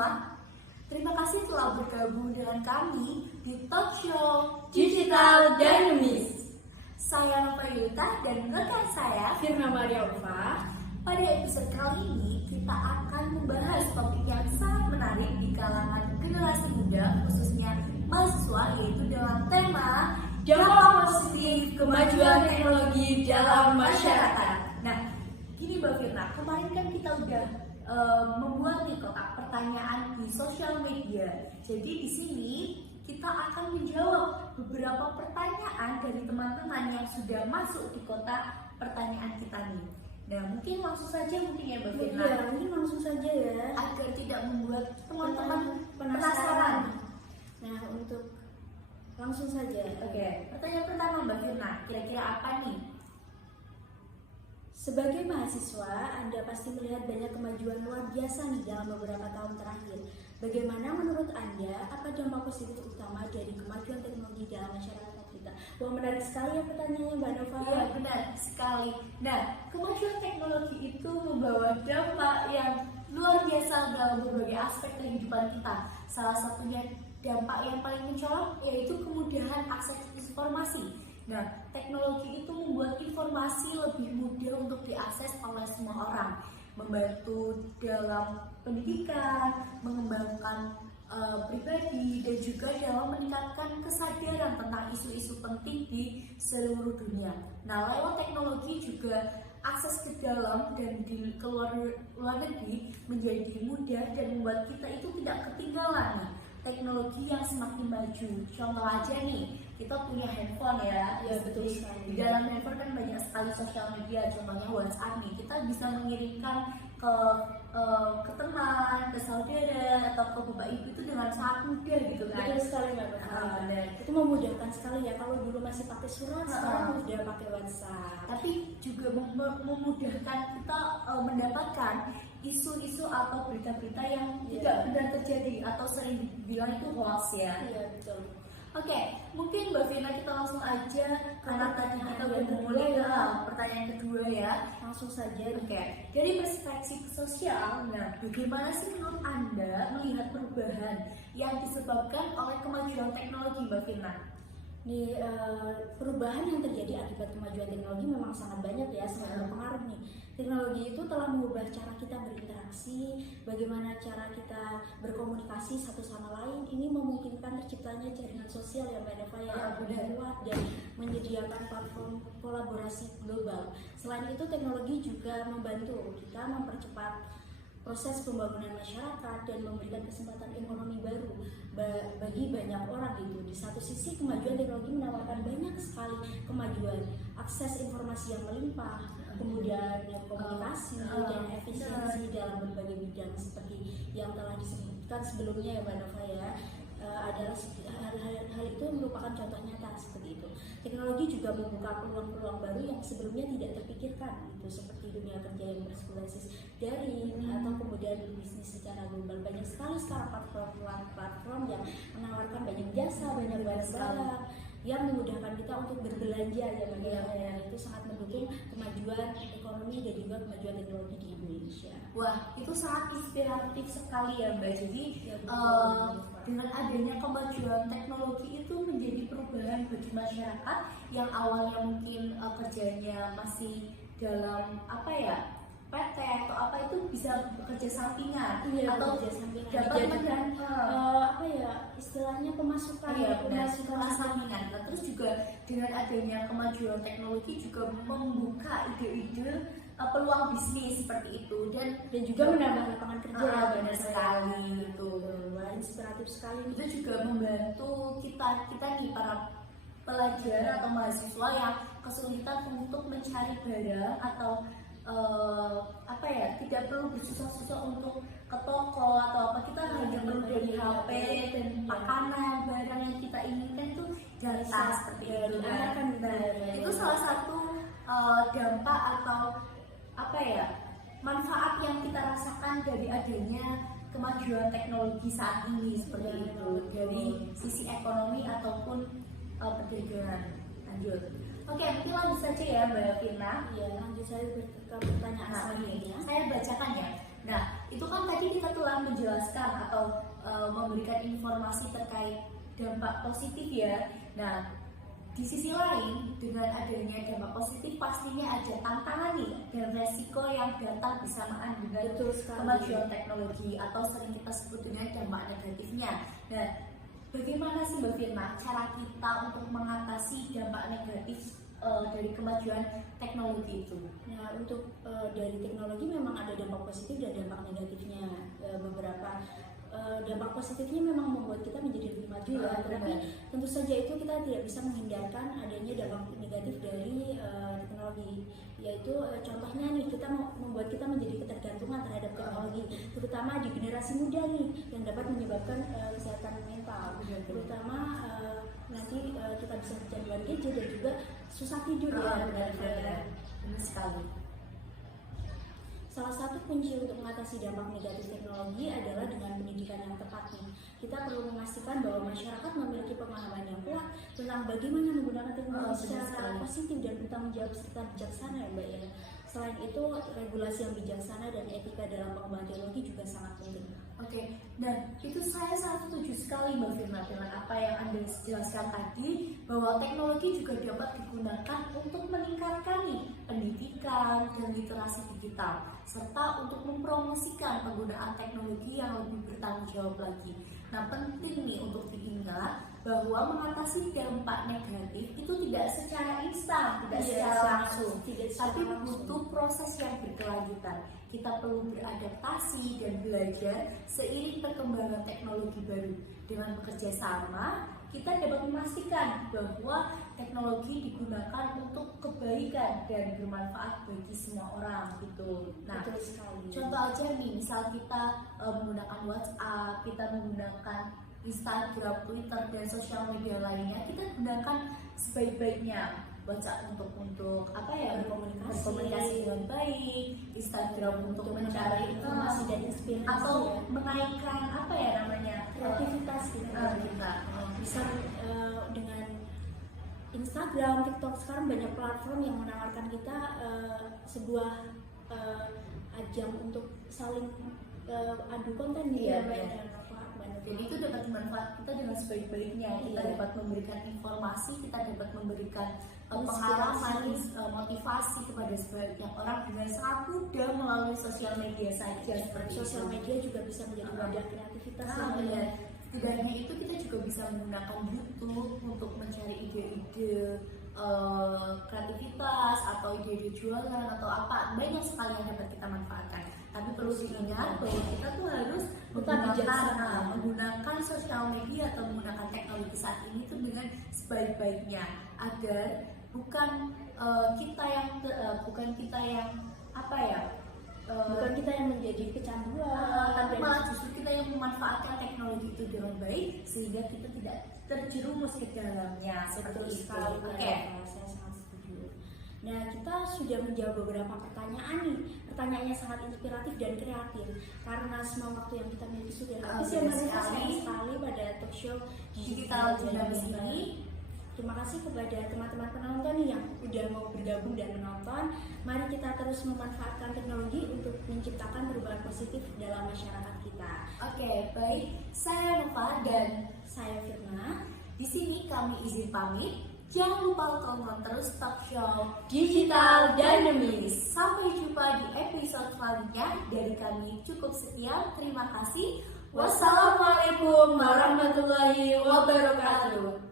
semua, terima kasih telah bergabung dengan kami di talk show Digital Dynamis. Saya Nova Yuta dan rekan saya Firna Maria Ulfa. Pada episode kali ini kita akan membahas topik yang sangat menarik di kalangan generasi muda, khususnya mahasiswa, yaitu dalam tema Dampak positif kemajuan teknologi dalam masyarakat. Nah, gini Mbak Firna, kemarin kan kita udah membuat nih kotak pertanyaan di sosial media. Jadi di sini kita akan menjawab beberapa pertanyaan dari teman-teman yang sudah masuk di kotak pertanyaan kita nih. Nah, mungkin langsung saja ya Mbak Firna. Iya, ini langsung saja ya. Agar tidak membuat teman-teman penasaran. Nah, untuk langsung saja. Oke, pertanyaan pertama Mbak Firna, kira-kira apa nih? Sebagai mahasiswa, Anda pasti melihat banyak kemajuan luar biasa nih dalam beberapa tahun terakhir. Bagaimana menurut Anda, apa dampak positif utama dari kemajuan teknologi dalam masyarakat kita? Wah, menarik sekali ya pertanyaannya Mbak Nova. Iya, benar sekali. Nah, kemajuan teknologi itu membawa dampak yang luar biasa dalam berbagai aspek kehidupan kita. Salah satunya dampak yang paling mencolok yaitu kemudahan akses informasi. Nah, teknologi itu membuat informasi lebih mudah untuk diakses oleh semua orang, membantu dalam pendidikan, mengembangkan pribadi, dan juga dalam meningkatkan kesadaran tentang isu-isu penting di seluruh dunia. Nah, lewat teknologi juga akses ke dalam dan di luar negeri menjadi mudah dan membuat kita itu tidak ketinggalan nih teknologi yang semakin maju. Contoh aja nih, kita punya handphone ya. Iya, betul sekali. Di dalam handphone kan banyak sekali sosial media, contohnya WhatsApp nih. Kita bisa mengirimkan ke teman, ke saudara, atau ke bapak ibu itu dengan sangat mudah gitu kan. Betul sekali Mbak Nova. Itu memudahkan sekali ya. Kalau dulu masih pakai surat, sekarang udah pakai WhatsApp. Tapi juga memudahkan kita mendapatkan isu-isu atau berita-berita yang tidak benar terjadi atau sering dibilang itu hoax ya. Iya, betul. Oke, mungkin Mbak Vina kita langsung aja karena tadi kita udah mulai ke pertanyaan kedua ya. Langsung saja. Oke, dari perspektif sosial, nah bagaimana sih menurut Anda melihat perubahan yang disebabkan oleh kemajuan teknologi Mbak Vina? Nih, perubahan yang terjadi akibat kemajuan teknologi memang sangat banyak ya, sangat berpengaruh nih. Teknologi itu telah mengubah cara kita berinteraksi, bagaimana cara kita berkomunikasi satu sama lain. Ini memungkinkan terciptanya jaringan sosial yang Mbak Nova yang mudah kuat dan menyediakan platform kolaborasi global. Selain itu, teknologi juga membantu kita mempercepat proses pembangunan masyarakat dan memberikan kesempatan ekonomi baru bagi banyak orang gitu. Di satu sisi, kemajuan teknologi menawarkan banyak sekali kemajuan, akses informasi yang melimpah, kemudian komunikasi dan efisiensi dalam berbagai bidang seperti yang telah disebutkan sebelumnya ya Mbak Nova ya. Adalah hal itu merupakan contoh nyata seperti itu. Teknologi juga membuka peluang-peluang baru yang sebelumnya tidak terpikirkan gitu, seperti dunia kerja yang berbasis daring atau kemudian bisnis secara global. Banyak sekali sekarang platform yang menawarkan banyak jasa, banyak barang yang memudahkan kita untuk berbelanja ya, itu sangat mendukung kemajuan ekonomi dan juga kemajuan teknologi di Indonesia. Wah, itu sangat inspiratif sekali ya Mbak. Jadi dengan adanya kemajuan teknologi itu menjadi perubahan bagi masyarakat yang awalnya mungkin kerjanya masih dalam PT atau apa itu bisa bekerja sampingan atau dapat istilahnya pemasukan sampingan. Nah, terus juga dengan adanya kemajuan teknologi juga membuka ide-ide peluang bisnis seperti itu dan juga menambah lapangan kerja. Benar sekali itu. Wah, inspiratif sekali. Itu juga membantu kita nih para pelajar atau mahasiswa yang kesulitan untuk mencari barang atau tidak perlu bersusah-susah untuk ke toko atau apa, kita hanya perlu dari HP dan makanan barang yang kita inginkan itu datang seperti itu kan. Itu salah satu dampak atau manfaat yang kita rasakan dari adanya kemajuan teknologi saat ini seperti itu dari sisi ekonomi ataupun perdagangan. Lanjut. Oke, mungkin lanjut saja ya Mbak Vina. Ya, lanjut saya ke pertanyaan selanjutnya. Saya bacakan ya. Nah, itu kan tadi kita telah menjelaskan atau memberikan informasi terkait dampak positif ya. Nah, di sisi lain, dengan adanya dampak positif pastinya ada tantangan nih dan resiko yang datang bersamaan dengan Betul sekali. kemajuan teknologi atau sering kita sebut dengan dampak negatifnya. Nah, bagaimana sih Mbak Firma cara kita untuk mengatasi dampak negatif dari kemajuan teknologi itu? Nah, untuk dari teknologi memang ada dampak positif dan dampak negatifnya. Beberapa dampak positifnya memang membuat kita menjadi lebih maju ya, tetapi tentu saja itu kita tidak bisa menghindarkan adanya dampak negatif dari teknologi, yaitu contohnya nih, kita membuat kita menjadi ketergantungan terhadap teknologi, terutama di generasi muda nih yang dapat menyebabkan kesehatan mental, terutama nanti kita bisa kecanduan gadget dan juga susah tidur ya. Benar sekali. Salah satu kunci untuk mengatasi dampak negatif teknologi adalah dengan pendidikan yang tepat nih. Kita perlu memastikan bahwa masyarakat memiliki pemahaman yang kuat tentang bagaimana menggunakan teknologi secara positif dan bertanggung jawab serta bijaksana ya Mbak ya. Selain itu, regulasi yang bijaksana dan etika dalam pengembangan teknologi juga sangat penting. Oke, dan itu saya sangat setuju sekali Mbak Firma dengan apa yang Anda jelaskan tadi, bahwa teknologi juga dapat digunakan untuk meningkatkan nih pendidikan dan literasi digital, serta untuk mempromosikan penggunaan teknologi yang lebih bertanggung jawab lagi. Nah, penting nih untuk diingat bahwa mengatasi dampak negatif itu tidak secara instan, tidak secara langsung, tapi butuh proses yang berkelanjutan. Kita perlu beradaptasi dan belajar seiring perkembangan teknologi baru. Dengan bekerja sama, kita dapat memastikan bahwa teknologi digunakan untuk kebaikan dan bermanfaat bagi semua orang gitu. Nah, contoh aja nih, misal kita menggunakan WhatsApp, kita menggunakan Instagram, Twitter, dan sosial media lainnya, kita gunakan sebaik-baiknya. WhatsApp untuk apa ya, berkomunikasi dengan baik, Instagram untuk mencari informasi dan inspirasi, atau menaikkan apa ya namanya, kreativitas kita. Bisa dengan Instagram, TikTok, sekarang banyak platform yang menawarkan kita sebuah ajang untuk saling adu konten gitu ya. Jadi itu dapat dimanfaatkan kita dengan sebaik-baiknya. Kita dapat memberikan informasi, kita dapat memberikan pengalaman, motivasi kepada sebagian orang dengan sangat mudah melalui sosial media saja. Seperti sosial media juga bisa menjadi wadah kreativitas. Tidak hanya itu, kita juga bisa menggunakan YouTube untuk mencari ide-ide kreativitas atau ide-ide jualan atau apa, banyak sekali yang dapat kita manfaatkan. Tapi perlu diingat bahwa kita tuh harus menggunakan sosial media atau menggunakan teknologi saat ini tuh dengan sebaik-baiknya, agar bukan kita yang menjadi kecanduan, tapi malah justru kita yang memanfaatkan teknologi itu dengan baik sehingga kita tidak terjerumus ke dalamnya. Seperti itu. Oke. Saya sangat setuju. Nah, kita sudah menjawab beberapa pertanyaan nih. Pertanyaannya sangat inspiratif dan kreatif. Karena semua waktu yang kita miliki sudah habis ya, sayang sekali pada talk show digital dinamis ini. Terima kasih kepada teman-teman penonton yang udah mau bergabung dan menonton. Mari kita terus memanfaatkan teknologi untuk menciptakan perubahan positif dalam masyarakat kita. Oke, baik. Saya Nova dan saya Firma. Di sini kami izin pamit. Jangan lupa tonton terus talk show Digital Dinamis. Sampai jumpa di episode selanjutnya. Dari kami cukup sekian. Terima kasih. Wassalamualaikum warahmatullahi wabarakatuh.